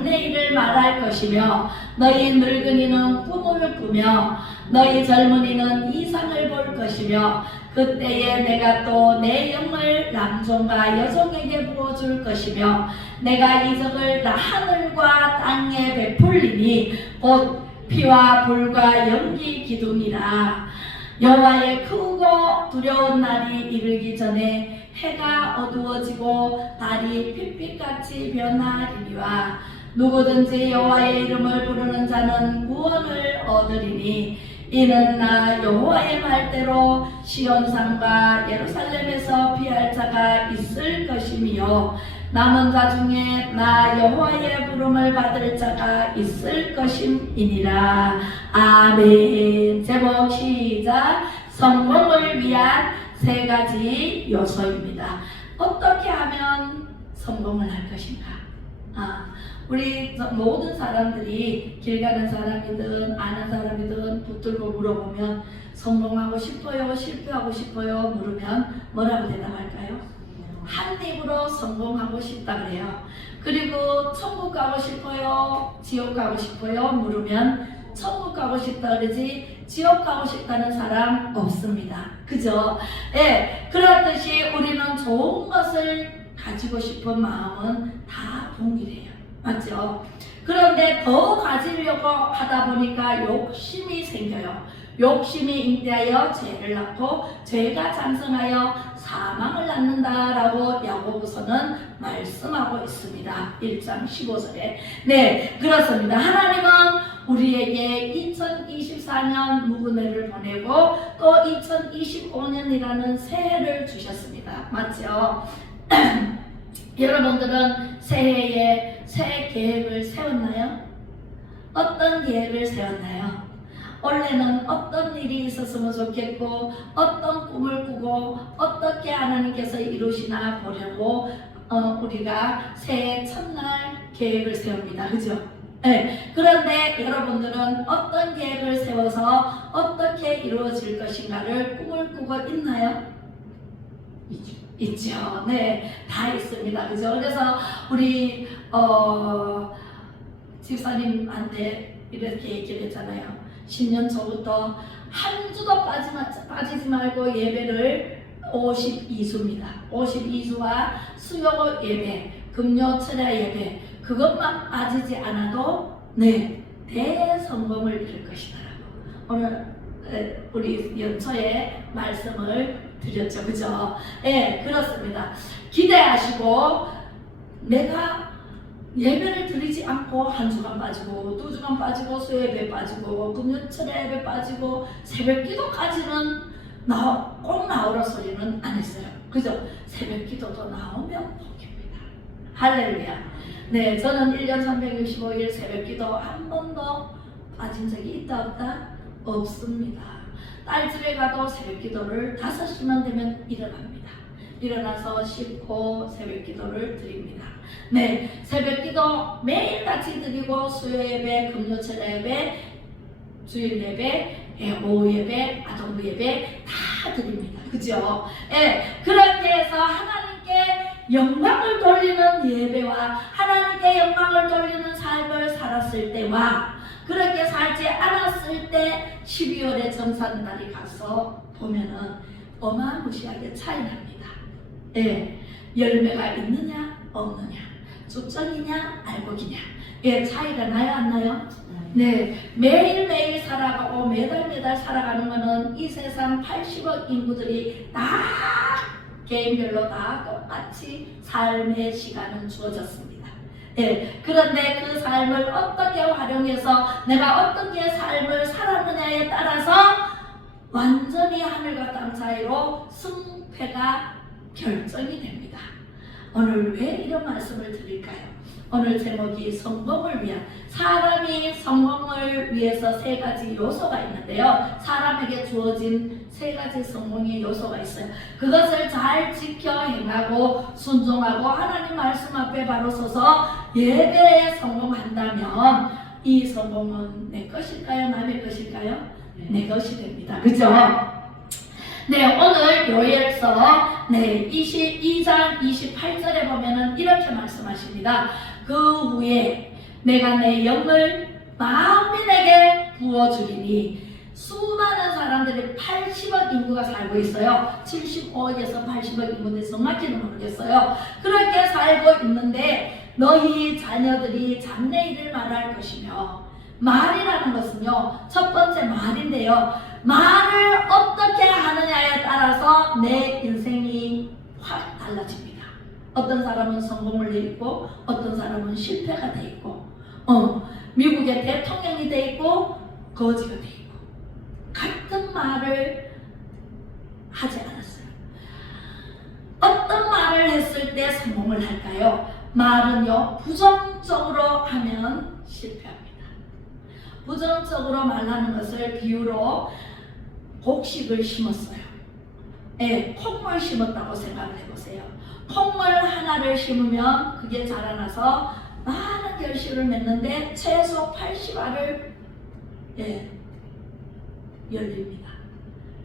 장래일을 말할 것이며 너희 늙은이는 꿈을 꾸며 너희 젊은이는 이상을 볼 것이며 그때에 내가 또 내 영을 남종과 여종에게 부어줄 것이며 내가 이적을 하늘과 땅에 베풀리니 곧 피와 불과 연기 기둥이라. 여호와의 크고 두려운 날이 이르기 전에 해가 어두워지고 달이 핏빛같이 변하리니와 누구든지 여호와의 이름을 부르는 자는 구원을 얻으리니 이는 나 여호와의 말대로 시온산과 예루살렘에서 피할 자가 있을 것이며 남은 자 중에 나 여호와의 부름을 받을 자가 있을 것임이니라. 아멘. 제목 시작. 성공을 위한 세 가지 요소입니다. 어떻게 하면 성공을 할 것인가? 우리 모든 사람들이 길 가는 사람이든 아는 사람이든 붙들고 물어보면 성공하고 싶어요? 실패하고 싶어요? 물으면 뭐라고 대답할까요? 한 입으로 성공하고 싶다 그래요. 그리고 천국 가고 싶어요? 지옥 가고 싶어요? 물으면 천국 가고 싶다 그러지 지옥 가고 싶다는 사람 없습니다. 그죠? 예, 그렇듯이 우리는 좋은 것을 가지고 싶은 마음은 다 동일해요. 맞죠? 그런데 더 가지려고 하다 보니까 욕심이 생겨요. 욕심이 잉태하여 죄를 낳고 죄가 장성하여 사망을 낳는다라고 야고보서는 말씀하고 있습니다. 1장 15절에. 네, 그렇습니다. 하나님은 우리에게 2024년 묵은해를 보내고 또 2025년이라는 새해를 주셨습니다. 맞죠? 여러분들은 새해에 새 계획을 세웠나요? 어떤 계획을 세웠나요? 올해는 어떤 일이 있었으면 좋겠고 어떤 꿈을 꾸고 어떻게 하나님께서 이루시나 보려고 우리가 새해 첫날 계획을 세웁니다. 그죠? 네. 그런데 여러분들은 어떤 계획을 세워서 어떻게 이루어질 것인가를 꿈을 꾸고 있나요? 있죠. 네, 다 있습니다. 그죠? 그래서 우리 집사님한테 이렇게 얘기를 했잖아요. 10년 전부터 한 주도 빠지지 말고 예배를 52수입니다. 52수와 수요 예배, 금요 철야 예배 그것만 빠지지 않아도 네, 대성공을 이룰 것이더라고. 오늘 우리 연초에 말씀을 드렸죠. 그죠? 예, 그렇습니다. 기대하시고 내가 예배를 드리지 않고 한 주간 빠지고 두 주간 빠지고 수요 예배 빠지고 금요 철야 예배 빠지고 새벽 기도까지는 꼭 나오라 소리는 안 했어요. 그죠? 새벽 기도도 나오면 복입니다. 할렐루야. 네, 저는 1년 365일 새벽 기도 한 번도 빠진 적이 있다 없다? 없습니다. 딸 집에 가도 새벽 기도를 5시만 되면 일어납니다. 일어나서 씻고 새벽 기도를 드립니다. 네, 새벽 기도 매일같이 드리고 수요 예배, 금요 철야 예배, 주일 예배, 오후 예배, 아동부 예배 다 드립니다. 그죠? 예, 그렇게 해서 하나님께 영광을 돌리는 예배와 하나님께 영광을 돌리는 삶을 살았을 때와 그렇게 살지 않았을 때 12월에 정산날이 가서 보면은 어마무시하게 차이 납니다. 예, 열매가 있느냐 없느냐, 주정이냐 알곡이냐, 예, 차이가 나요 안 나요? 네, 매일매일 살아가고 매달 살아가는 거는 이 세상 80억 인구들이 다 개인별로 다 똑같이 삶의 시간은 주어졌습니다. 예, 그런데 그 삶을 어떻게 활용해서 내가 어떻게 삶을 살았느냐에 따라서 완전히 하늘과 땅 사이로 승패가 결정이 됩니다. 오늘 왜 이런 말씀을 드릴까요? 오늘 제목이 성공을 위한, 사람이 성공을 위해서 세 가지 요소가 있는데요. 사람에게 주어진 세 가지 성공의 요소가 있어요. 그것을 잘 지켜 행하고 순종하고 하나님 말씀 앞에 바로 서서 예배에 성공한다면 이 성공은 내 것일까요? 남의 것일까요? 내 것이 됩니다. 그죠? 네, 오늘 요엘서 22장 28절에 보면은 이렇게 말씀하십니다. 그 후에 내가 내 영을 만민에게 부어주리니. 수많은 사람들이 80억 인구가 살고 있어요. 75억에서 80억 인구인데 정확히는 모르겠어요. 그렇게 살고 있는데 너희 자녀들이 잡내일을 말할 것이며, 말이라는 것은요, 첫 번째 말인데요, 말을 어떻게 하느냐에 따라서 내 인생이 확 달라집니다. 어떤 사람은 성공을 해 있고 어떤 사람은 실패가 돼 있고, 미국의 대통령이 돼 있고 거지가 돼 있고, 같은 말을 하지 않았어요. 어떤 말을 했을 때 성공을 할까요? 말은요, 부정적으로 하면 실패합니다. 부정적으로 말하는 것을 비유로 곡식을 심었어요. 네, 콩을 심었다고 생각을 해보세요. 콩을 하나를 심으면 그게 자라나서 많은 결실을 맺는데 최소 80알을 열립니다.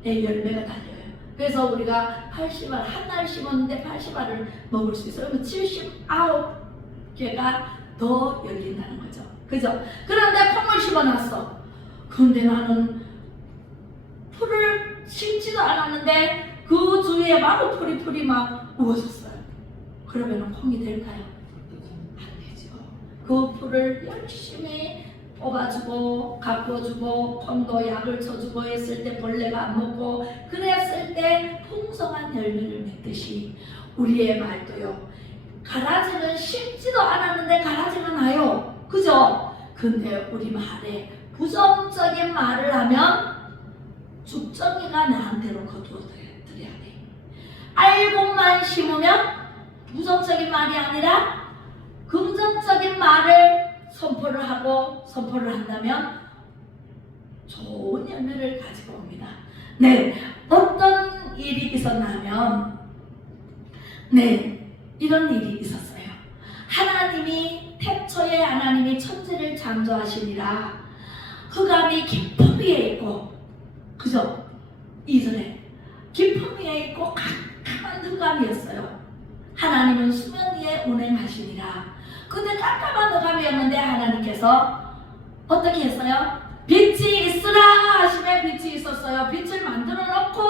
열매가 달려요. 그래서 우리가 80알, 하나를 심었는데 80알을 먹을 수 있어요. 그러면 79개가 더 열린다는 거죠. 그죠? 그런데 콩을 심어놨어. 그런데 나는 풀을 심지도 않았는데 그 주위에 바로 풀이 막 우거졌어요. 그러면 콩이 될까요? 안 되죠. 그 풀을 열심히 뽑아주고 가꿔주고 콩도 약을 쳐주고 했을 때 벌레가 안 먹고 그랬을 때 풍성한 열매를 맺듯이 우리의 말도요, 가라지는 심지도 않았는데 가라지가 나요. 그죠? 근데 우리 말에 부정적인 말을 하면 죽정이가 나한테로 거두어드려야 돼. 알곡만 심으면 부정적인 말이 아니라 긍정적인 말을 선포를 하고 선포를 한다면 좋은 열매를 가지고 옵니다. 네, 어떤 일이 있었냐면 이런 일이 있었어요. 하나님이 태초에 하나님이 천지를 창조하시니라 흑암이 깊은 위에 있고, 그죠? 이전에 깊은 위에 있고 깜깜한 흑암이었어요. 하나님은 수면 위에 운행하시니라. 근데 깜깜한 흑암이었는데 하나님께서 어떻게 했어요? 빛이 있으라 하시면 빛이 있었어요. 빛을 만들어 놓고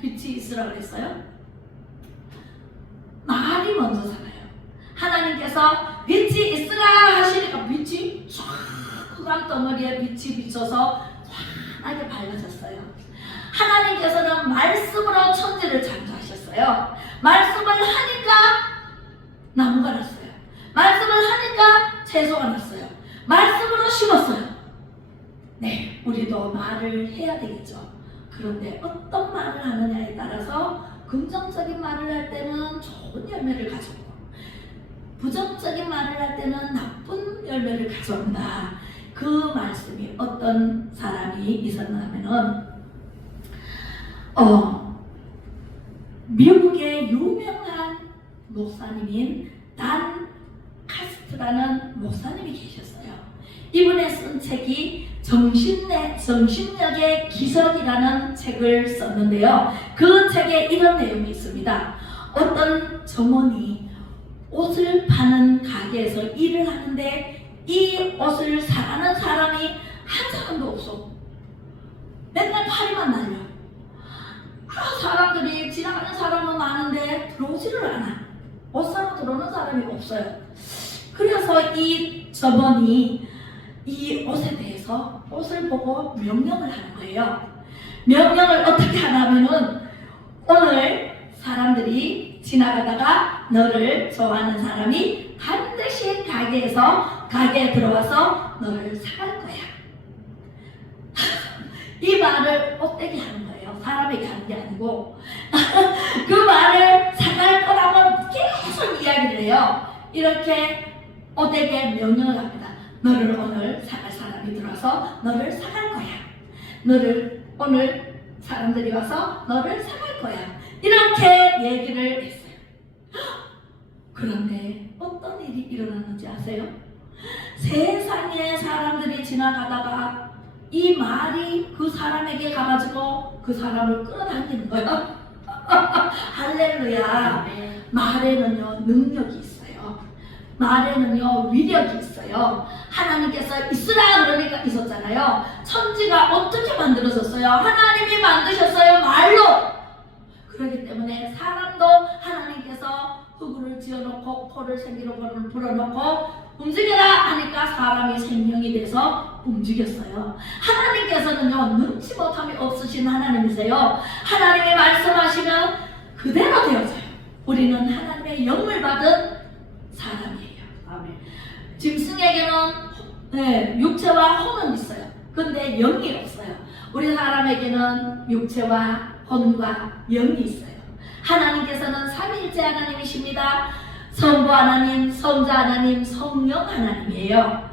빛이 있으라 그랬어요. 말이 먼저 살아요. 하나님께서 빛이 있으라 하시니까 빛이 쫙 흑암 덩어리에 빛이 비쳐서 환하게 밝아졌어요. 하나님께서는 말씀으로 천지를 창조하셨어요. 말씀을 하니까 나무가 났어요. 말씀을 하니까 채소가 났어요. 말씀으로 심었어요. 네, 우리도 말을 해야 되겠죠. 그런데 어떤 말을 하느냐에 따라서 긍정적인 말을 할 때는 좋은 열매를 가져오고 부정적인 말을 할 때는 나쁜 열매를 가져온다. 그 말씀이 어떤 사람이 있었냐면은 미국의 유명한 목사님인 단 카스트라는 목사님이 계셨어요. 이분이 쓴 책이 정신력의 기적이라는 책을 썼는데요. 그 책에 이런 내용이 있습니다. 어떤 점원이 옷을 파는 가게에서 일을 하는데 이 옷을 사가는 사람이 한 사람도 없어. 맨날 파리만 날려. 사람들이 지나가는 사람은 많은데 들어오지를 않아. 옷 사러 들어오는 사람이 없어요. 그래서 이 점원이 이 옷에 대해서 옷을 보고 명령을 하는 거예요. 명령을 어떻게 하냐면은 오늘 사람들이 지나가다가 너를 좋아하는 사람이 반드시 가게에 들어와서 너를 사갈 거야. 이 말을 옷되게 하는 거예요. 사람에게 하는 게 아니고 그 말을 사갈 거라고 계속 이야기를 해요. 이렇게 옷되게 명령을 합니다. 너를 오늘 사갈 사람이 들어와서 너를 사갈 거야. 너를 오늘 사람들이 와서 너를 사갈 거야. 이렇게 얘기를 했어요. 그런데 어떤 일이 일어났는지 아세요? 세상에 사람들이 지나가다가 이 말이 그 사람에게 가가지고 그 사람을 끌어당기는 거예요. 할렐루야. 말에는요 능력이 있어요. 말에는요 위력이 있어요. 하나님께서 있으라 그러니까 있었잖아요. 천지가 어떻게 만들어졌어요? 하나님이 만드셨어요. 말로. 그렇기 때문에 사람도 하나님께서 흙을 지어놓고 코를 생기로 불어넣고 움직여라 하니까 사람이 생명이 돼서 움직였어요. 하나님께서는요 눈치 못함이 없으신 하나님이세요. 하나님이 말씀하시면 그대로 되어져요. 우리는 하나님의 영을 받은 사람이에요. 아멘. 짐승에게는 육체와 혼은 있어요. 근데 영이 없어요. 우리 사람에게는 육체와 혼과 영이 있어요. 하나님께서는 삼위일체 하나님이십니다. 성부 하나님, 성자 하나님, 성령 하나님이에요.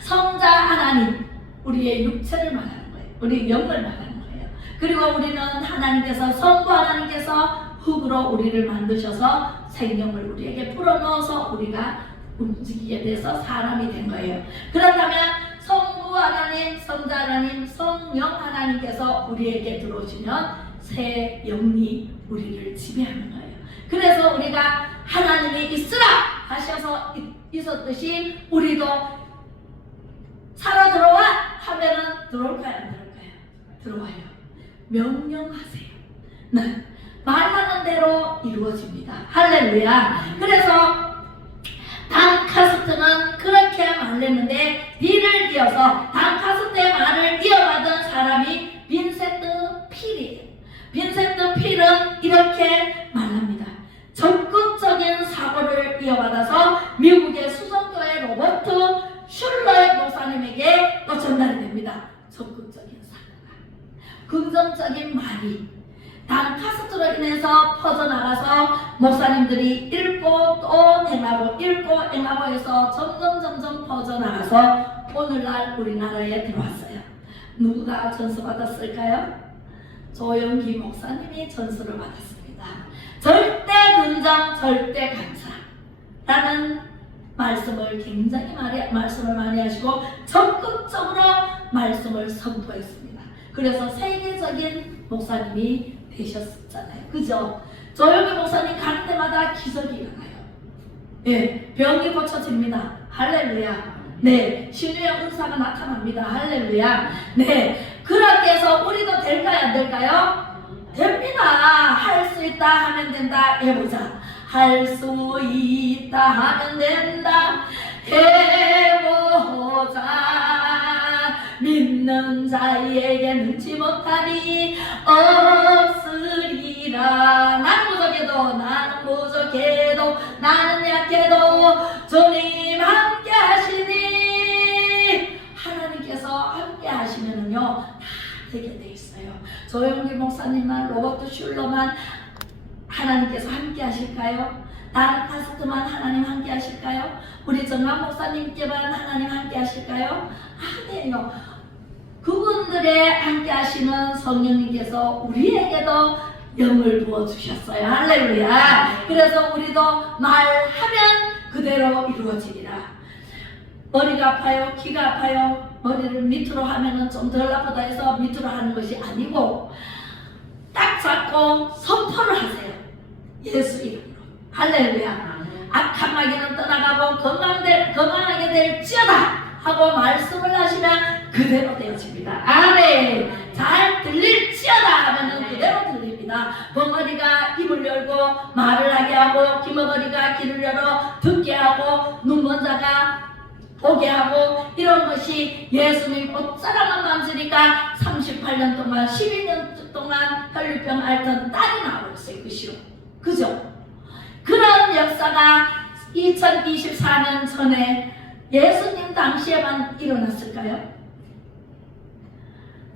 성자 하나님, 우리의 육체를 말하는 거예요. 우리 영을 말하는 거예요. 그리고 우리는 하나님께서 성부 하나님께서 흙으로 우리를 만드셔서 생명을 우리에게 불어넣어서 우리가 움직이게 돼서 사람이 된 거예요. 그렇다면 성부 하나님, 성자 하나님, 성령 하나님께서 우리에게 들어오시면 새 영이 우리를 지배하는 거예요. 그래서 우리가 하나님이 있으라 하셔서 있었듯이 우리도 살아 들어와 하면은 들어올까요? 안 들어올까요? 들어와요. 명령하세요. 네. 말하는 대로 이루어집니다. 할렐루야. 그래서 단카스트는 그렇게 말했는데 뒤를 이어서 단카스트의 말을 이어받은 사람이 빈센트 필이에요. 빈센트 필은 이렇게 말합니다. 적극적인 사고를 이어받아서 미국의 수성교회 로버트 슐러 목사님에게 또 전달이 됩니다. 적극적인 사고가, 긍정적인 말이 단카스트로 인해서 퍼져나가서 목사님들이 읽고 또 eng하고 읽고 eng하고 해서 점점 퍼져나가서 오늘날 우리나라에 들어왔어요. 누가 전수 받았을까요? 조영기 목사님이 전수를 받았습니다. 절대 긍정, 절대 감사라는 말씀을 굉장히 말씀을 많이 하시고 적극적으로 말씀을 선포했습니다. 그래서 세계적인 목사님이 되셨잖아요. 그죠? 조영기 목사님 가는 데마다 기적이 일어나요. 네, 병이 고쳐집니다. 할렐루야. 네, 신유의 은사가 나타납니다. 할렐루야. 네, 그렇게 해서 우리도 될까요? 안 될까요? 됩니다. 할 수 있다 하면 된다. 해보자. 할 수 있다 하면 된다. 해보자. 믿는 자에게 능치 못하니 없으리라. 나는 부족해도 나는 약해도 주님 함께 하시니 하나님께서 함께 하시면은요 다 되게 돼 있어요. 조영기 목사님만, 로버트 슐러만 하나님께서 함께 하실까요? 다른 카스트만 하나님 함께 하실까요? 우리 정한 목사님께만 하나님 함께 하실까요? 아니에요. 그분들의 함께 하시는 성령님께서 우리에게도 영을 부어주셨어요. 할렐루야. 그래서 우리도 말하면 그대로 이루어지리라. 머리가 아파요? 귀가 아파요? 머리를 밑으로 하면은 좀 덜 아프다 해서 밑으로 하는 것이 아니고 딱 잡고 선포를 하세요. 예수 이름으로. 할렐루야. 악한 마귀는 떠나가고 건강하게 될지어다 하고 말씀을 하시면 그대로 되어집니다. 아멘. 잘 들릴지어다 하면은 그대로 들립니다. 벙어리가 입을 열고 말을 하게 하고 귀머거리가 귀를 열어 듣게 하고 눈먼 자가 보게 하고 이런 것이 예수님 옷자락만 만지니까 38년 동안 12년 동안 혈류병 앓던 딸이 나왔어요. 그죠? 그런 역사가 2024년 전에 예수님 당시에만 일어났을까요?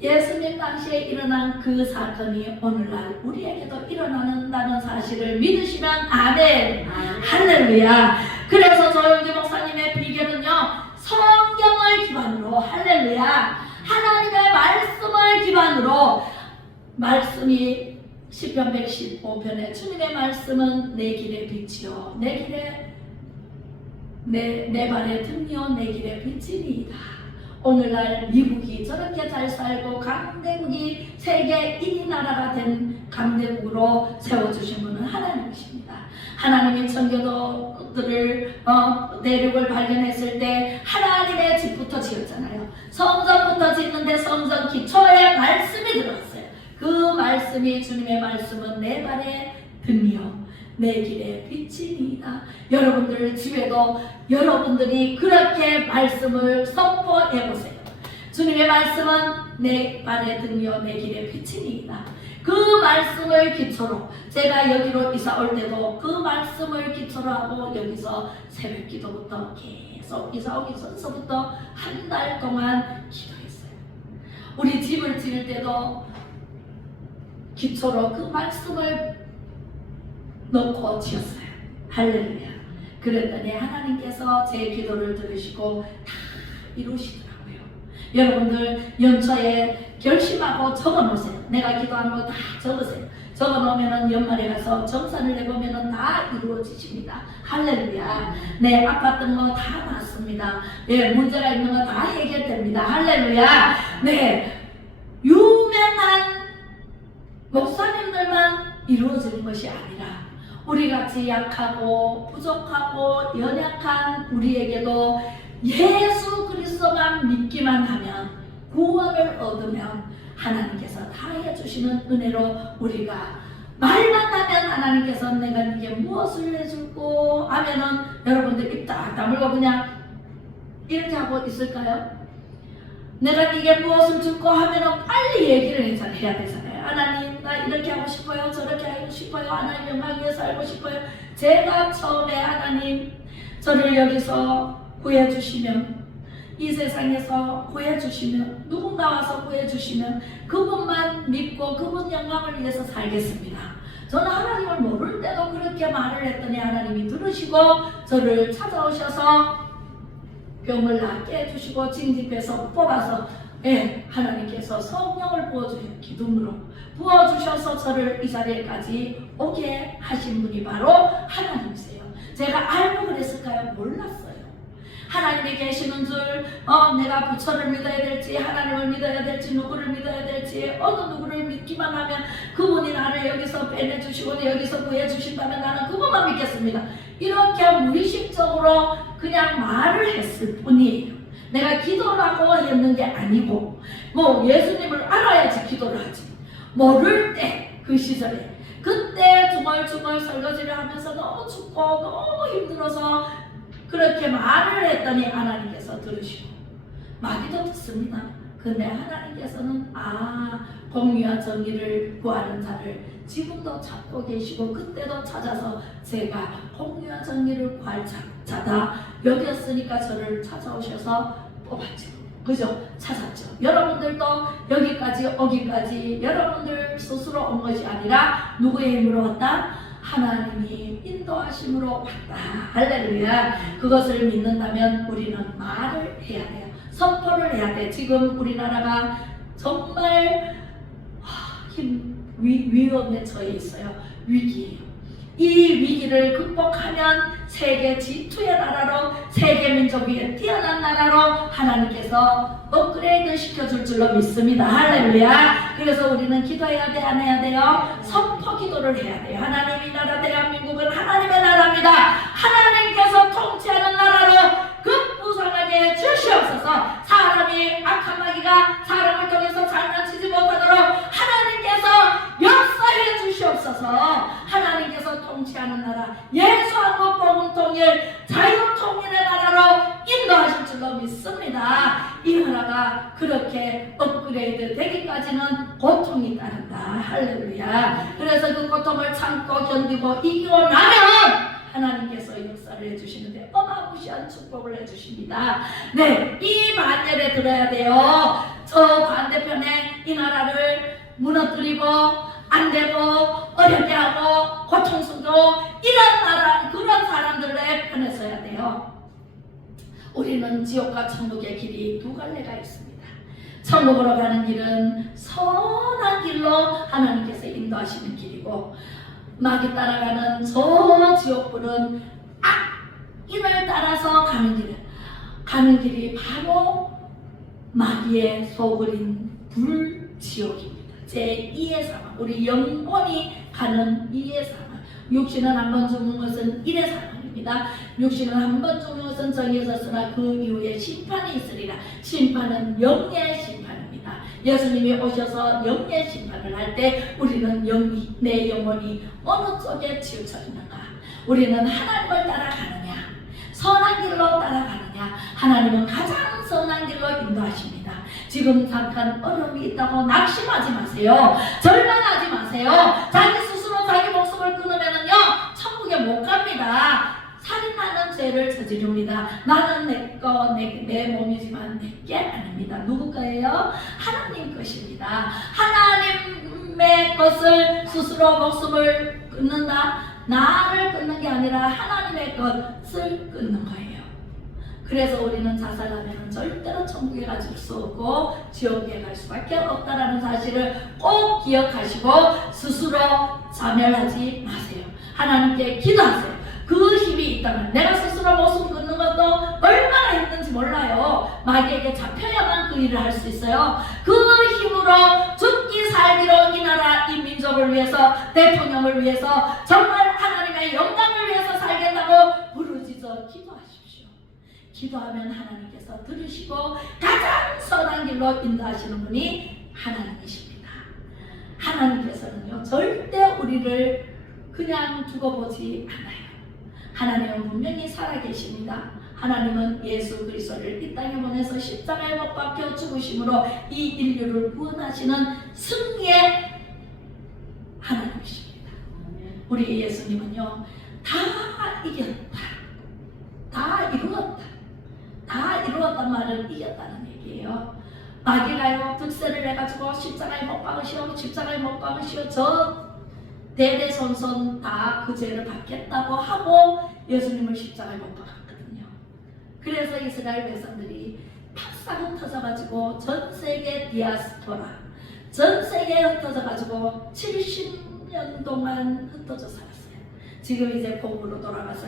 예수님 당시에 일어난 그 사건이 오늘날 우리에게도 일어난다는 사실을 믿으시면 아멘. 할렐루야. 그래서 조영기 목사님의 비결은요 성경을 기반으로, 할렐루야, 하나님의 말씀을 기반으로, 말씀이 시편 115편에 주님의 말씀은 내 길의 빛이요 내 발의 등이요 내 길의 빛이니이다. 오늘날 미국이 저렇게 잘 살고 강대국이 세계 1위 나라가 된 강대국으로 세워주신 분은 하나님이십니다. 하나님이 청교도들을 대륙을 발견했을 때 하나님의 집부터 지었잖아요. 성전부터 짓는데 성전 기초에 말씀이 들어왔어요. 그 말씀이 주님의 말씀은 내 발의 등이요 내 길의 빛이니이다. 여러분들 집에도 여러분들이 그렇게 말씀을 선포해 보세요. 주님의 말씀은 내 발의 등이요 내 길의 빛이니이다. 그 말씀을 기초로 제가 여기로 이사 올 때도 그 말씀을 기초로 하고 여기서 새벽 기도부터 계속 이사 오기 전서부터 한 달 동안 기도했어요. 우리 집을 지을 때도 기초로 그 말씀을 놓고 지었어요. 할렐루야. 그랬더니 하나님께서 제 기도를 들으시고 다 이루시더라고요. 여러분들 연초에 결심하고 적어놓으세요. 내가 기도한 거 다 적으세요. 적어놓으면 연말에 가서 정산을 내보면 다 이루어지십니다. 할렐루야. 네, 아팠던 거 다 낫습니다. 예, 문제가 있는 거 다 해결됩니다. 할렐루야. 네, 유명한 목사님들만 이루어지는 것이 아니라 우리같이 약하고 부족하고 연약한 우리에게도 예수 그리스도만 믿기만 하면 구원을 얻으면 하나님께서 다 해주시는 은혜로 우리가 말만 하면 하나님께서 내가 네게 무엇을 해줄고 하면은 여러분들 입 딱 다물고 그냥 이렇게 하고 있을까요? 내가 네게 무엇을 줄고 하면은 빨리 얘기를 해야 되잖아요. 하나님 나 이렇게 하고 싶어요. 저렇게 하고 싶어요. 하나님 영광 위에 살고 싶어요. 제가 처음에 하나님 저를 여기서 구해주시면 이 세상에서 구해주시면 누군가 와서 구해주시면 그분만 믿고 그분 영광을 위해서 살겠습니다. 저는 하나님을 모를 때도 그렇게 말을 했더니 하나님이 들으시고 저를 찾아오셔서 병을 낫게 해주시고 징집해서 뽑아서 하나님께서 성령을 부어주셔서 기둥으로 부어주셔서 저를 이 자리에까지 오게 하신 분이 바로 하나님이세요. 제가 알고 그랬을까요? 몰랐어요. 하나님이 계시는 줄 내가 부처를 믿어야 될지 하나님을 믿어야 될지 누구를 믿어야 될지 어느 누구를 믿기만 하면 그분이 나를 여기서 빼내주시고 여기서 구해주신다면 나는 그분만 믿겠습니다. 이렇게 무의식적으로 그냥 말을 했을 뿐이에요. 내가 기도라고 했는 게 아니고 뭐 예수님을 알아야지 기도를 하지. 모를 때 그 시절에 그때 중얼중얼 설거지를 하면서 너무 춥고 너무 힘들어서 그렇게 말을 했더니 하나님께서 들으시고 마귀도 듣습니다. 근데 하나님께서는 공의와 정의를 구하는 자를 지금도 찾고 계시고 그때도 찾아서 제가 공의와 정의를 구할 자다 여겼으니까 저를 찾아오셔서 뽑았죠. 그죠? 찾았죠. 여러분들도 여기까지 오기까지 여러분들 스스로 온 것이 아니라 누구의 힘으로 왔다? 하나님이 인도하심으로 왔다. 할렐루야. 그것을 믿는다면 우리는 말을 해야 돼요. 선포를 해야 돼. 지금 우리나라가 정말 위험에 처해 있어요. 위기예요. 이 위기를 극복하면 세계 G2의 나라로 세계 민족 위에 뛰어난 나라로 하나님께서 업그레이드 시켜줄 줄로 믿습니다. 할렐루야. 그래서 우리는 기도해야 돼, 안 해야 돼요? 선포 기도를 해야 돼요. 하나님의 나라 대한민국은 하나님의 나라입니다. 하나님께서 통치하는 나라로 급부상하게 주시옵소서. 사람이 악한 마귀가 사람을 통해서 장난치지 못하도록 하나님께서 역사해 주시옵소서. 하나님께서 통치하는 나라 예수 한국 복음 통일 자유 통일의 나라로 인도하실 줄로 믿습니다. 이 나라가 그렇게 업그레이드 되기까지는 고통이 따른다. 할렐루야. 그래서 그 고통을 참고 견디고 이기고 나면 하나님께서 역사를 해주시는데 어마무시한 축복을 해주십니다. 네, 이 만열에 들어야 돼요. 저 반대편에 이 나라를 무너뜨리고 안 되고 어렵게 하고 고통스럽고 이런 나라 그런 사람들의 편에 서야 돼요. 우리는 지옥과 천국의 길이 두 갈래가 있습니다. 천국으로 가는 길은 선한 길로 하나님께서 인도하시는 길이고 마귀 따라가는 저 지옥불은 악인을 따라서 가는 길이 바로 마귀의 소굴인 불지옥입니다. 제2의 사망, 우리 영혼이 가는 2의 사망. 육신은 한 번 죽는 것은 1의 사망입니다. 육신은 한 번 죽는 것은 정해졌으나 그 이후에 심판이 있으리라. 심판은 영의 심판입니다. 예수님이 오셔서 영의 심판을 할 때 우리는 내 영혼이 어느 쪽에 치우쳐 있는가? 우리는 하나님을 따라가느냐? 선한 길로 따라가느냐? 하나님은 가장 선한 길로 인도하십니다. 지금 잠깐 어려움이 있다고 낙심하지 마세요. 절망하지 마세요. 자기 스스로 자기 목숨을 끊으면은요, 천국에 못 갑니다. 살인하는 죄를 저지릅니다. 나는 내 몸이지만 내게 아닙니다. 누구 거예요? 하나님 것입니다. 하나님의 것을 스스로 목숨을 끊는다? 나를 끊는 게 아니라 하나님의 것을 끊는 거예요. 그래서 우리는 자살하면 절대로 천국에 갈 수 없고 지옥에 갈 수밖에 없다라는 사실을 꼭 기억하시고 스스로 자멸하지 마세요. 하나님께 기도하세요. 그 힘이 있다면 내가 스스로 목숨 끊는 것도 얼마나 힘든지 몰라요. 마귀에게 잡혀야만 그 일을 할 수 있어요. 그 힘으로 죽기 살기로 이 나라 이 민족을 위해서, 대통령을 위해서, 정말 하나님의 영광을 위해서 살겠다고 부르짖어 기도하십시오. 기도하면 하나님께서 들으시고 가장 선한 길로 인도하시는 분이 하나님이십니다. 하나님께서는요, 절대 우리를 그냥 두고 보지 않아요. 하나님은 분명히 살아계십니다. 하나님은 예수 그리스도를 이 땅에 보내서 십자가에 못 박혀 죽으심으로 이 인류를 구원하시는 승리의 하나님이십니다. 우리 예수님은요, 다 이겼다, 다 이루었다, 다 이루었단 말은 이겼다는 얘기예요. 마귀가요, 득세를 해가지고 십자가에 못 박으시오, 십자가에 못 박으시오, 저 대대손손 다 그 죄를 받겠다고 하고 예수님을 십자가에 못 박았거든요. 그래서 이스라엘 백성들이 팍싹 흩어져가지고 전 세계 디아스포라, 전 세계에 흩어져가지고 70년 동안 흩어져 살았어요. 지금 이제 복으로 돌아가서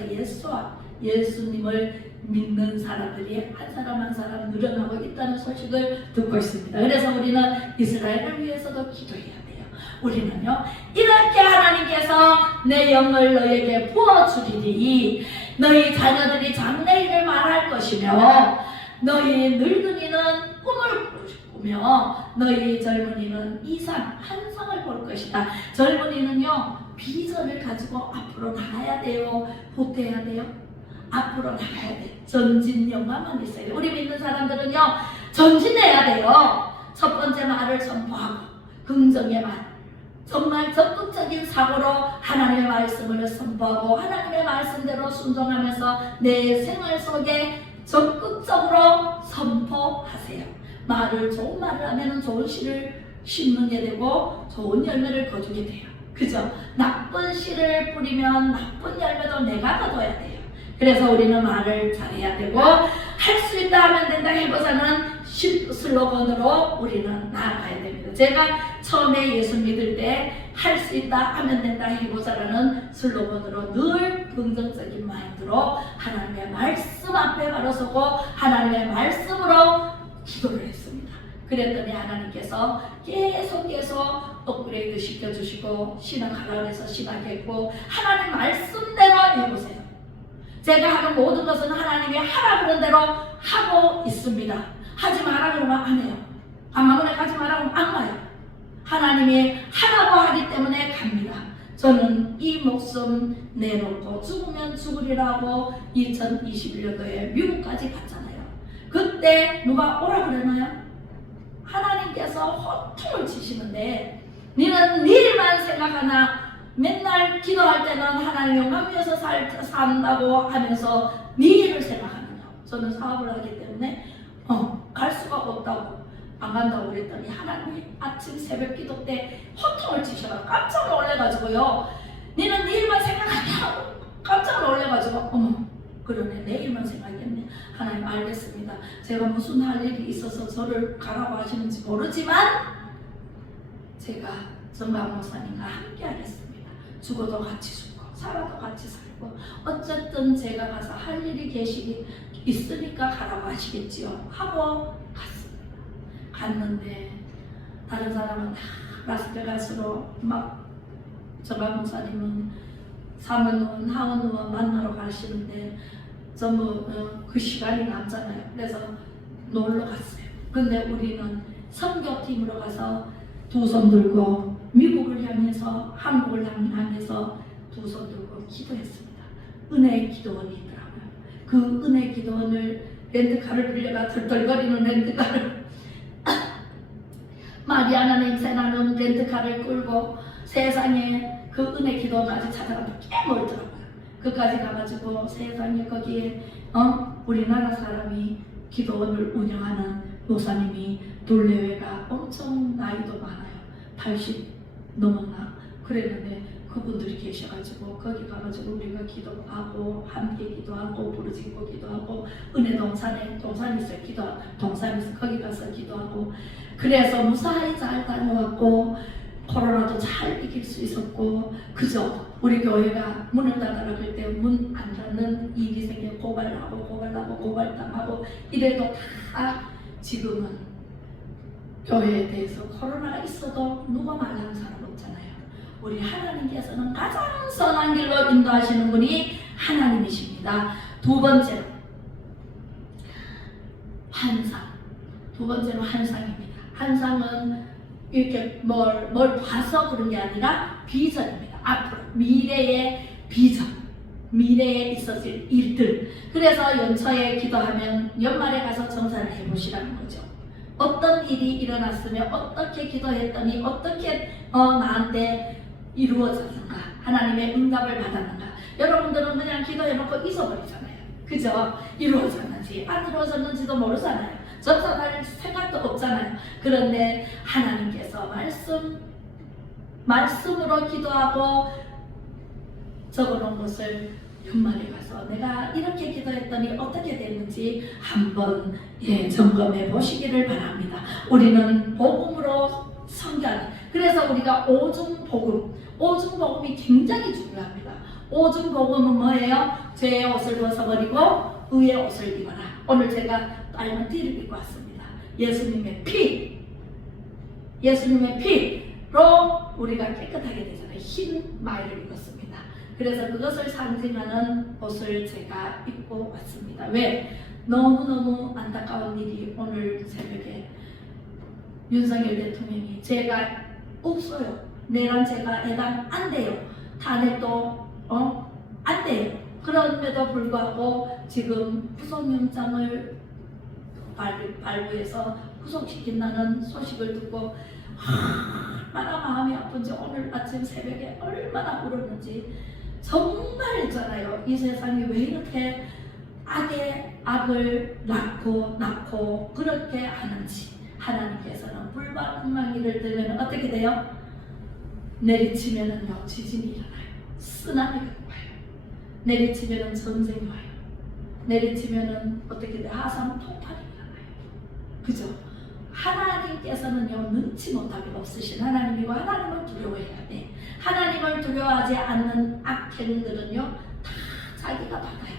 예수님을 믿는 사람들이 한 사람 한 사람 늘어나고 있다는 소식을 듣고 있습니다. 그래서 우리는 이스라엘을 위해서도 기도해야 돼요. 우리는요, 이렇게 하나님께서 내 영을 너에게 부어주리니 너희 자녀들이 장래일을 말할 것이며 너희 늙은이는 꿈을 꾸며 너희 젊은이는 이상, 환상을 볼 것이다. 젊은이는요, 비전을 가지고 앞으로 나가야 돼요. 후퇴해야 돼요. 앞으로 나가야 돼요. 전진 영감만 있어요. 우리 믿는 사람들은요, 전진해야 돼요. 첫 번째 말을 선포하고 긍정의 말, 정말 적극적인 사고로 하나님의 말씀을 선포하고 하나님의 말씀대로 순종하면서 내 생활 속에 적극적으로 선포하세요. 좋은 말을 하면 좋은 씨를 심는 게 되고 좋은 열매를 거두게 돼요. 그죠? 나쁜 씨를 뿌리면 나쁜 열매도 내가 거둬야 돼요. 그래서 우리는 말을 잘해야 되고, 할 수 있다 하면 된다 해보자는 슬로건으로 우리는 나아가야 됩니다. 제가 처음에 예수 믿을 때 할 수 있다 하면 된다 해보자라는 슬로건으로 늘 긍정적인 마인드로 하나님의 말씀 앞에 바로 서고 하나님의 말씀으로 기도를 했습니다. 그랬더니 하나님께서 계속 업그레이드 시켜주시고 신학하라고 해서 신학했고, 하나님 말씀대로 해보세요. 제가 하는 모든 것은 하나님이 하라 그런 대로 하고 있습니다. 하지 마라 그러면 안 해요. 아무나 가지 마라 그러면 안 가요. 하나님이 하라고 하기 때문에 갑니다. 저는 이 목숨 내놓고 죽으면 죽으리라고 2021년도에 미국까지 갔잖아요. 그때 누가 오라 그러나요? 하나님께서 호통을 치시는데, 너는 네 일만 생각하나? 맨날 기도할 때는 하나님 영광 위해서 산다고 하면서 네 일을 생각하느냐? 저는 사업을 하기 때문에 갈 수가 없다고 안 간다고 그랬더니 하나님이 아침 새벽 기도 때 호통을 치셔서 깜짝 놀래가지고요, 너는 네 일만 생각하냐? 깜짝 놀래가지고 어머, 그러네, 내 일만 생각했네. 하나님 알겠습니다. 제가 무슨 할 일이 있어서 저를 가라고 하시는지 모르지만 제가 정박 목사님과 함께 하겠습니다. 죽어도 같이 죽고 살아도 같이 살고 어쨌든 제가 가서 할 일이 있으니까 가라고 하시겠지요 하고 갔습니다. 갔는데 다른 사람은 다 라스베가스로 막 정강 목사님은 사모님은 하원의원 만나러 가시는데 전부 그 시간이 남잖아요. 그래서 놀러 갔어요. 근데 우리는 선교팀으로 가서 두 손 들고 미국을 향해서 한국을 향해서 두 손 들고 기도했습니다. 은혜의 기도원이 있더라고요. 그 은혜 기도원을 렌트카를 빌려가 덜덜거리는 렌트카를 마리아나 냄새 나는 렌트카를 끌고 세상에 그 은혜 기도원까지 찾아가면 꽤 멀더라고요. 그까지 가가지고 세상에 거기에 우리나라 사람이 기도원을 운영하는 목사님이 둘레외가 엄청 나이도 많아요. 80 넘었나 그랬는데 그분들이 계셔가지고 거기 가가지고 우리가 기도하고 함께 기도하고 부르짖고 기도하고 은혜 동산에 동산 있어요. 동산 있어 거기 가서 기도하고 그래서 무사히 잘 다녀왔고 코로나도 잘 이길 수 있었고 그죠? 우리 교회가 문을 닫으라 그럴 때 문 안 닫는 일이 생겨 고발당하고 이래도 다 지금은 교회에 대해서 코로나가 있어도 누가 말하는 사람 없잖아요. 우리 하나님께서는 가장 선한 길로 인도하시는 분이 하나님이십니다. 두 번째로 환상. 두 번째로 환상입니다. 환상은 이렇게 뭘 봐서 그런 게 아니라 비전입니다. 앞으로 미래의 비전, 미래에 있어질 일들. 그래서 연초에 기도하면 연말에 가서 정산을 해보시라는 거죠. 어떤 일이 일어났으면 어떻게 기도했더니 어떻게 나한테 이루어졌는가, 하나님의 응답을 받았는가. 여러분들은 그냥 기도해놓고 잊어버리잖아요. 그죠? 이루어졌는지 안 이루어졌는지도 모르잖아요. 전산할 생각도 없잖아요. 그런데 하나님께서 말씀으로 기도하고 적어놓은 것을 연말에 가서 내가 이렇게 기도했더니 어떻게 됐는지 한번 점검해 보시기를 바랍니다. 우리는 복음으로 성경, 그래서 우리가 오중복음이 굉장히 중요합니다. 오중복음은 뭐예요? 죄의 옷을 벗어버리고 의의 옷을 입어라. 오늘 제가 빨간 띠를 입고 왔습니다. 예수님의 피로 우리가 깨끗하게 되잖아요. 흰 마이를 입었습니다. 그래서 그것을 상징하는 옷을 제가 입고 왔습니다. 왜? 너무너무 안타까운 일이 오늘 새벽에 윤석열 대통령이 제가 없어요. 내란 제가 해당 안 돼요. 탄핵도 안 돼요. 그럼에도 불구하고 지금 구속영장을 발부해서 구속시킨다는 소식을 듣고 얼마나 마음이 아픈지 오늘 아침 새벽에 얼마나 울었는지 정말 있잖아요. 이 세상이 왜 이렇게 악을 낳고 그렇게 하는지. 하나님께서는 불과 엉망이를 들면 어떻게 돼요? 내리치면은 지진이 일어나요. 쓰나미가 와요. 내리치면은 전쟁이 와요. 내리치면은 어떻게 돼요? 하산 폭발이 일어나요. 그죠? 하나님께서는요 눈치 못하게 없으신 하나님이고 하나님을 두려워해야 돼. 하나님을 두려워하지 않는 악행들은요 다 자기가 받아요.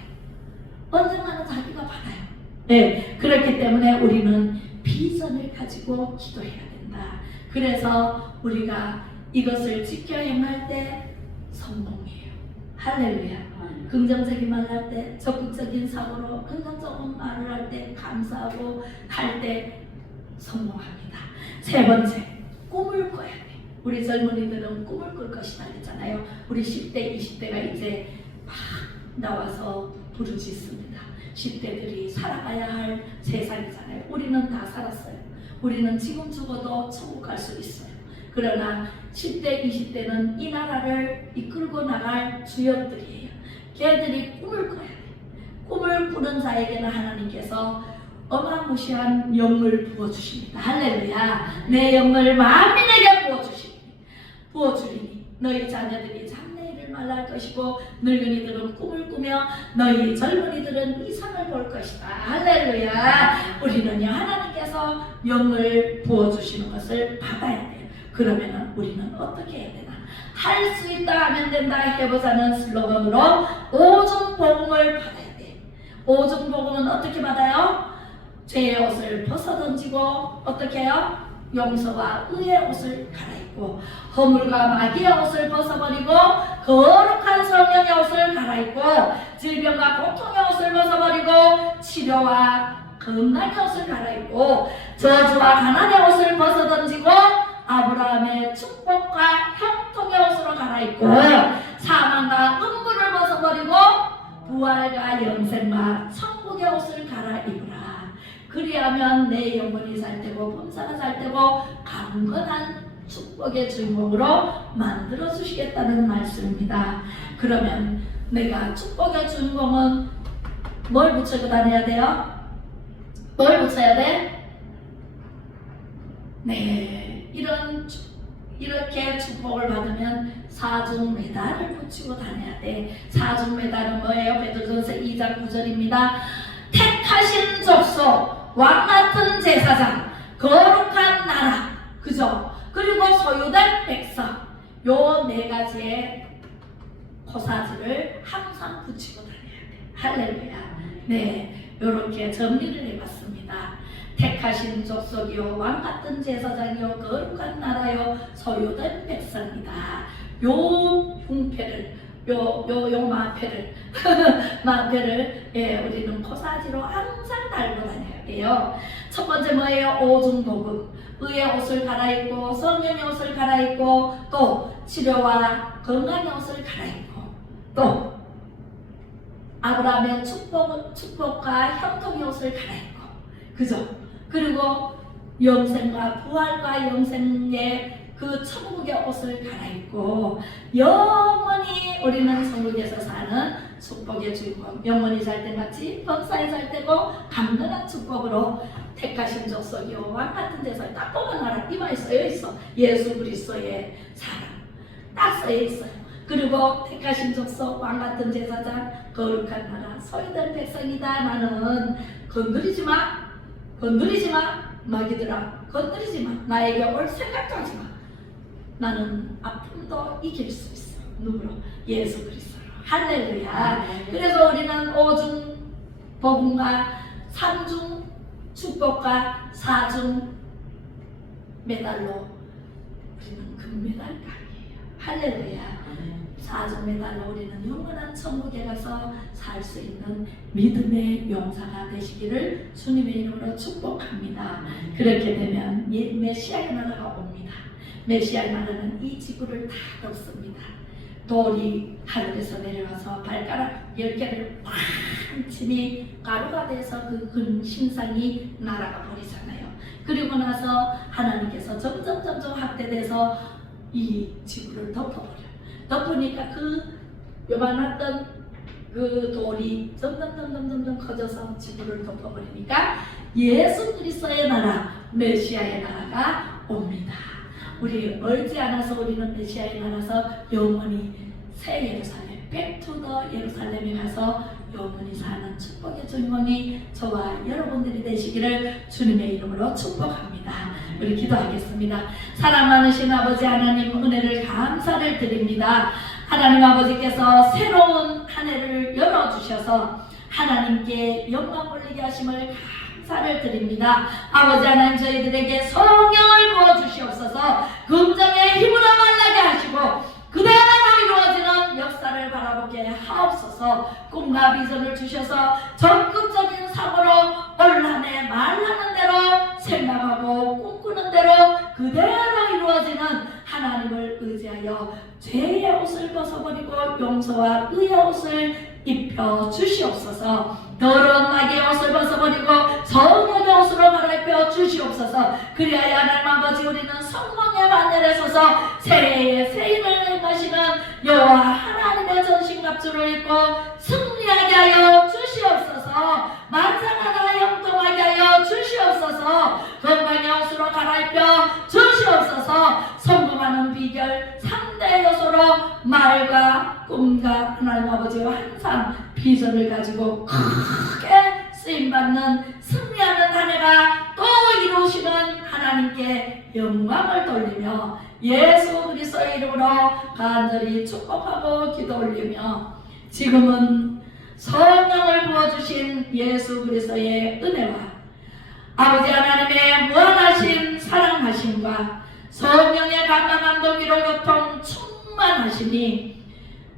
언젠가는 자기가 받아요. 네, 그렇기 때문에 우리는 비전을 가지고 기도해야 된다. 그래서 우리가 이것을 지켜 행할 때 성공이에요. 할렐루야. 긍정적인 말을 할 때, 적극적인 사고로 긍정적인 말을 할 때, 감사하고 할 때 성공합니다. 세 번째, 꿈을 꿔야 돼. 우리 젊은이들은 꿈을 꿀 것이다 그랬잖아요. 우리 10대, 20대가 이제 막 나와서 부르짖습니다. 10대들이 살아가야 할 세상이잖아요. 우리는 다 살았어요. 우리는 지금 죽어도 천국 갈 수 있어요. 그러나 10대, 20대는 이 나라를 이끌고 나갈 주역들이에요. 걔들이 꿈을 꿔야 돼. 꿈을 꾸는 자에게는 하나님께서 어마무시한 영을 부어주십니다. 할렐루야. 내 영을 만민에게 부어주리니 너희 자녀들이 장래일을 말할 것이고 늙은이들은 꿈을 꾸며 너희 젊은이들은 이상을 볼 것이다. 할렐루야. 우리는요 하나님께서 영을 부어주시는 것을 받아야 돼요. 그러면은 우리는 어떻게 해야 되나? 할 수 있다 하면 된다 해보자는 슬로건으로 오중복음을 받아야 돼. 오중복음은 어떻게 받아요? 죄의 옷을 벗어던지고 어떻게 해요? 용서와 의의 옷을 갈아입고 허물과 마귀의 옷을 벗어버리고 거룩한 성령의 옷을 갈아입고 질병과 고통의 옷을 벗어버리고 치료와 건강의 옷을 갈아입고 저주와 가난의 옷을 벗어던지고 아브라함의 축복과 형통의 옷으로 갈아입고 사망과 음부를 벗어버리고 부활과 영생과 천국의 옷을 갈아입으라. 그리하면 내 영혼이 살되고 범사가 살되고 강건한 축복의 주인공으로 만들어 주시겠다는 말씀입니다. 그러면 내가 축복의 주인공은 뭘 붙이고 다녀야 돼요? 뭘 붙여야 돼? 네, 이렇게 축복을 받으면 사중 메달을 붙이고 다녀야 돼. 사중 메달은 뭐예요? 베드로전서 2장 9절입니다. 택하신 족속, 왕같은 제사장, 거룩한 나라, 그죠? 그리고 소유된 백성, 요 네 가지의 코사지를 항상 붙이고 다녀야 돼. 할렐루야. 네, 요렇게 정리를 해봤습니다. 택하신 족속이요, 왕같은 제사장이요, 거룩한 나라요, 소유된 백성이다. 요 흉패를, 요 마패를 예, 우리는 코사지로 항상 달고 다녀야 돼요. 첫 번째 뭐예요? 오중복음, 의의 옷을 갈아입고 성령의 옷을 갈아입고 또 치료와 건강의 옷을 갈아입고 또 아브라함의 축복과 형통의 옷을 갈아입고, 그죠? 그리고 영생과 부활과 영생의 그 천국의 옷을 갈아입고 영원히 우리는 천국에서 사는 축복의 주인공, 영원히 살 때같이 범사에 살 때고 강건한 축복으로 택하신 족속이요, 왕같은 제사장. 딱 보면 알아. 이마에 써있어. 예수 그리스도의 사랑 딱 써있어요. 그리고 택하신 족속, 왕같은 제사장, 거룩한 나라, 소유된 백성이다. 나는 건드리지마, 마귀들아, 건드리지마. 나에게 올 생각도 하지마. 나는 아픔도 이길 수 있어. 누구로? 예수 그리스도로. 할렐루야. 그래서 우리는 오중 복음과 삼중 축복과 사중 메달로 우리는 금메달감이에요. 할렐루야. 사중 메달로 우리는 영원한 천국에 가서 살 수 있는 믿음의 용사가 되시기를 주님의 이름으로 축복합니다. 그렇게 되면 메시아의 나라가 옵니다. 메시아의 나라는 이 지구를 다 덮습니다. 돌이 하늘에서 내려와서 발가락 10개를 팍 치니 가루가 돼서 그 신상이 날아가 버리잖아요. 그리고 나서 하나님께서 점점 확대돼서 이 지구를 덮어버려요. 덮으니까 그 요만했던 그 돌이 점점 커져서 지구를 덮어버리니까 예수 그리스도의 나라, 메시아의 나라가 옵니다. 우리 얼지 않아서 우리는 메시아에 나가서 영원히 새 예루살렘, 백투더 예루살렘에 가서 영원히 사는 축복의 주인공이 저와 여러분들이 되시기를 주님의 이름으로 축복합니다. 우리 기도하겠습니다. 사랑 많으신 아버지 하나님, 은혜를 감사를 드립니다. 하나님 아버지께서 새로운 한 해를 열어주셔서 하나님께 영광 올리게 하심을 감사를 드립니다. 아버지 하나님, 저희들에게 성령을 부어주시옵소서. 긍정의 힘으로 만나게 하시고 그대로 이루어지는 역사를 바라보게 하옵소서. 꿈과 비전을 주셔서 적극적인 사고로 올 한 해 말하는 대로 생각하고 꿈꾸는 대로 그대로 이루어지는 하나님을 의지하여 죄의 옷을 벗어버리고 용서와 의의 옷을 입혀 주시옵소서. 더러운 마귀의 옷을 벗어버리고 성령의 옷으로 갈아입혀 주시옵소서. 그리하여 하나님 아버지, 우리는 성령의 반열에 서서 새해의 새임을 행하시는 여호와 하나님의 전신갑주를 입고 승리하게 하여 주시옵소서. 만상하나 형통하게 하여 주시옵소서. 건강의 옷으로 갈아입혀 주시옵소서. 성공하는 비결 3대 요소로 말과 꿈과 하나님 아버지와 항상 비전을 가지고 크게 쓰임받는 승리하는 한 해가 또 이루시는 하나님께 영광을 돌리며 예수 그리스도의 이름으로 간절히 축복하고 기도 올리며, 지금은 성령을 부어주신 예수 그리스도의 은혜와 아버지 하나님의 무한하신 사랑하심과 성령의 강감한 동기로 교통 충만하시니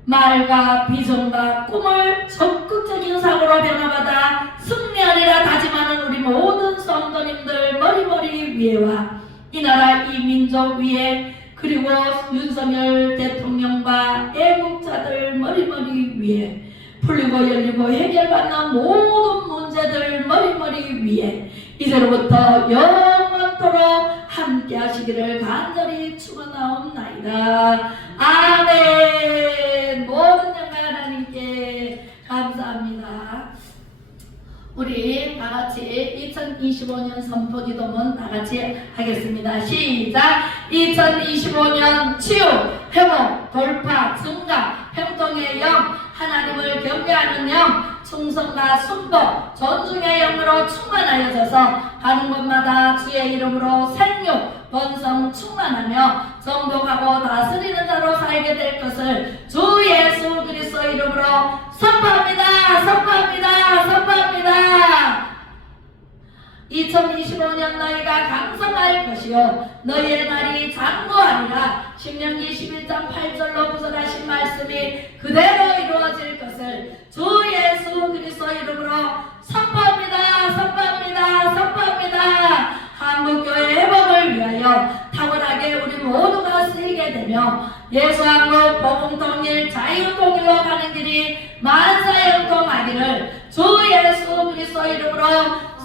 말과 비전과 꿈을 적극적인 사고로 변화받아 승리하리라 다짐하는 우리 모든 성도님들 머리머리 위에와 이 나라 이 민족 위에 그리고 윤석열 대통령과 애국자들 머리머리 위에 풀리고 열리고 해결받는 모든 문제들 머리머리 위에 이제로부터 영원토록 함께 하시기를 간절히 축원하옵나이다. 아멘. 모든 영광 하나님께 감사합니다. 우리 다같이 2025년 선포기도문 다같이 하겠습니다. 시작. 2025년 치유, 회복, 돌파, 증가, 형통의 영, 하나님을 경외하는 영, 충성과 순복, 존중의 영으로 충만하여져서 가는 곳마다 주의 이름으로 생육, 번성 충만하며 정복하고 다스리는 자로 살게 될 것을 주 예수 그리스도 이름으로 선포합니다. 선포합니다. 선포합니다. 2025년 너희가 강성할 것이요 너희의 날이 장구하리라. 신명기 11장 8절로 구절하신 말씀이 그대로 이루어질 것을 주 예수 그리스도 이름으로 선포합니다. 선포합니다. 선포합니다. 한국교회 회복을 위하여 탁월하게 우리 모두가 쓰이게 되며 예수한국 복음통일 자유통일로 가는 길이 만사형통하기를 주 예수 그리스도 이름으로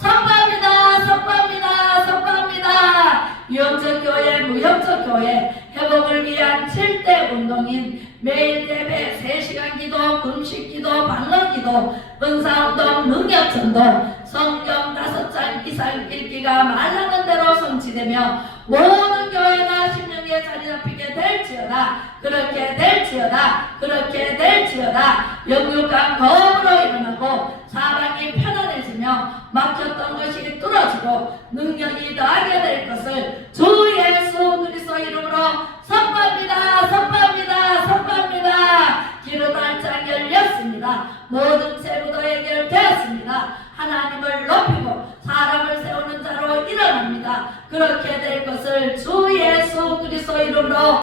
선포합니다. 선포합니다. 선포합니다. 유영적교회 무형적교회 회복을 위한 7대 운동인 매일 예배 3시간 기도 금식기도 방언기도 은사운동 능력전도 성경 5장 이상 읽기가 말하는 대로 성취되며 모든 교회가 심령에 자리 잡히게 될지어다. 그렇게 될지어다. 그렇게 될지어다. 영육간 거업으로 일어나고 사방이 편안해지며 막혔던 것이 뚫어지고 능력이 더하게 될 것을 주 예수 그리스도 이름으로 선포합니다. 선포합니다. 선포합니다. 기도단장 열렸습니다. 모든 세부도 해결되었습니다. 하나님을 높이고 사람을 세우는 자로 일어납니다. 그렇게 될 것을 주 예수 그리스도 이름으로